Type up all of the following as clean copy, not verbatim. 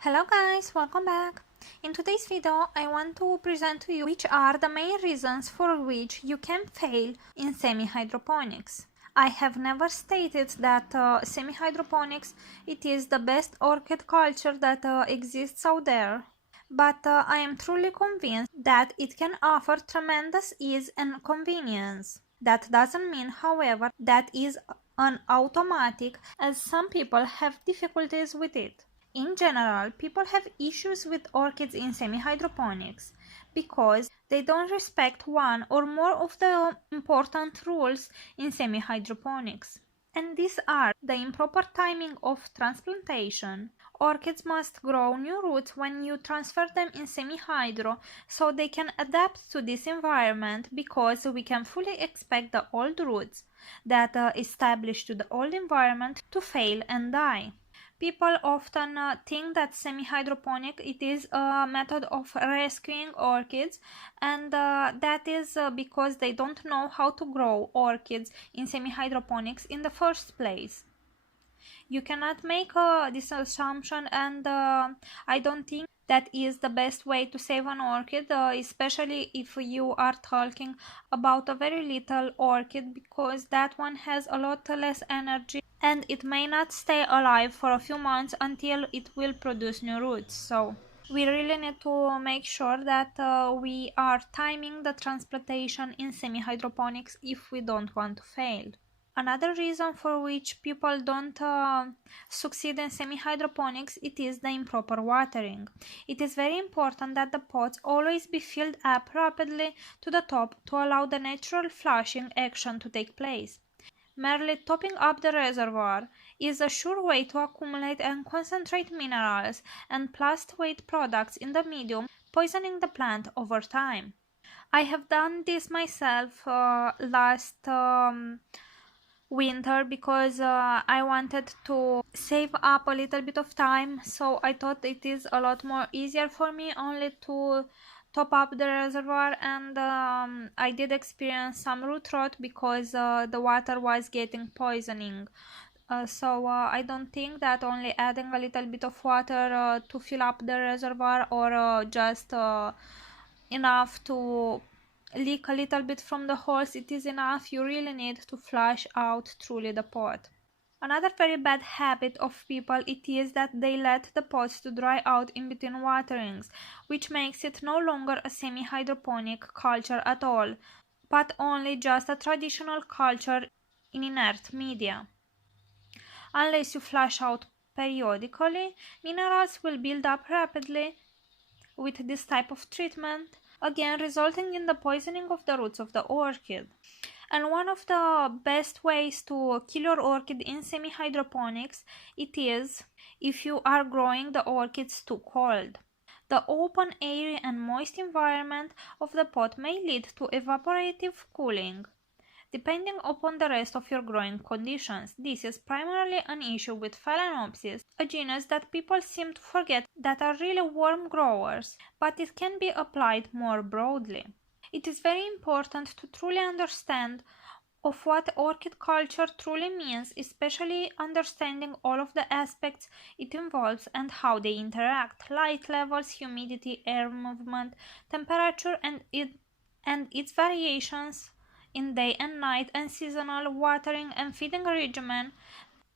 Hello guys, welcome back. In today's video I want to present to you which are the main reasons for which you can fail in semi-hydroponics. I have never stated that semi-hydroponics it is the best orchid culture that exists out there, but I am truly convinced that it can offer tremendous ease and convenience. That doesn't mean, however, that is an automatic, as some people have difficulties with it. In general, people have issues with orchids in semi-hydroponics because they don't respect one or more of the important rules in semi-hydroponics. And these are the improper timing of transplantation. Orchids must grow new roots when you transfer them in semi-hydro so they can adapt to this environment, because we can fully expect the old roots that established to the old environment to fail and die. People often think that semi-hydroponic it is a method of rescuing orchids, and that is because they don't know how to grow orchids in semi-hydroponics in the first place. You cannot make this assumption, and I don't think that is the best way to save an orchid, especially if you are talking about a very little orchid, because that one has a lot less energy and it may not stay alive for a few months until it will produce new roots. So we really need to make sure that we are timing the transplantation in semi-hydroponics if we don't want to fail. Another reason for which people don't succeed in semi-hydroponics it is the improper watering. It is very important that the pots always be filled up rapidly to the top to allow the natural flushing action to take place. Merely topping up the reservoir is a sure way to accumulate and concentrate minerals and plus weight products in the medium, poisoning the plant over time. I have done this myself last winter because I wanted to save up a little bit of time, so I thought it is a lot more easier for me only to top up the reservoir, and I did experience some root rot because the water was getting poisoning. So I don't think that only adding a little bit of water to fill up the reservoir, or just enough to leak a little bit from the holes, it is enough. You really need to flush out truly the pot. Another very bad habit of people it is that they let the pots to dry out in between waterings, which makes it no longer a semi-hydroponic culture at all, but only just a traditional culture in inert media. Unless you flush out periodically, minerals will build up rapidly with this type of treatment, again resulting in the poisoning of the roots of the orchid. And one of the best ways to kill your orchid in semi-hydroponics it is if you are growing the orchids too cold. The open, airy and moist environment of the pot may lead to evaporative cooling, depending upon the rest of your growing conditions. This is primarily an issue with Phalaenopsis, a genus that people seem to forget that are really warm growers, but it can be applied more broadly. It is very important to truly understand of what orchid culture truly means, especially understanding all of the aspects it involves and how they interact: light levels, humidity, air movement, temperature, and its variations in day and night, and seasonal watering and feeding regimen,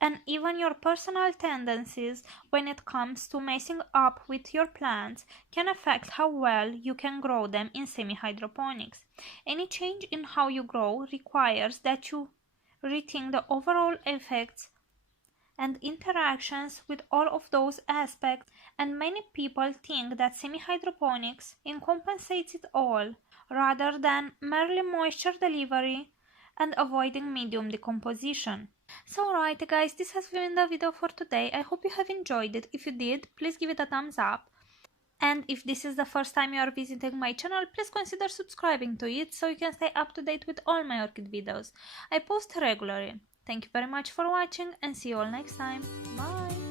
and even your personal tendencies when it comes to messing up with your plants can affect how well you can grow them in semi-hydroponics. Any change in how you grow requires that you rethink the overall effects and interactions with all of those aspects, and many people think that semi-hydroponics compensates it all, rather than merely moisture delivery and avoiding medium decomposition. So alright guys, this has been the video for today. I hope you have enjoyed it. If you did, please give it a thumbs up. And if this is the first time you are visiting my channel, please consider subscribing to it so you can stay up to date with all my orchid videos. I post regularly. Thank you very much for watching and see you all next time. Bye!